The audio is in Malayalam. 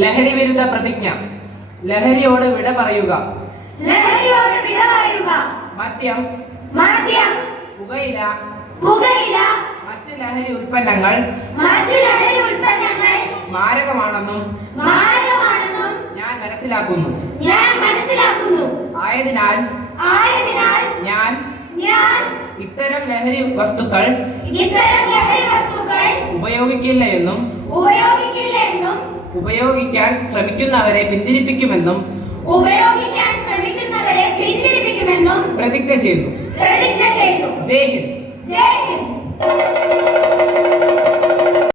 ലഹരി വിരുദ്ധ പ്രതിജ്ഞ. ലഹരിയോട് വിട പറയുക. ലഹരിയോട് വിട പറയുക. മദ്യം, മദ്യം, പുകയില, പുകയില, മറ്റു ലഹരി ഉൽപ്പന്നങ്ങൾ മാരകമാണെന്നും ഞാൻ മനസ്സിലാക്കുന്നു. ആയതിനാൽ ഞാൻ ഇത്തരം ലഹരി വസ്തുക്കൾ ഉപയോഗിക്കില്ല എന്നും ഉപയോഗിക്കാൻ ശ്രമിക്കുന്നവരെ പിന്തിരിപ്പിക്കുമെന്നും പ്രതിജ്ഞ ചെയ്യുന്നു. ജയ് ഹിന്ദ്.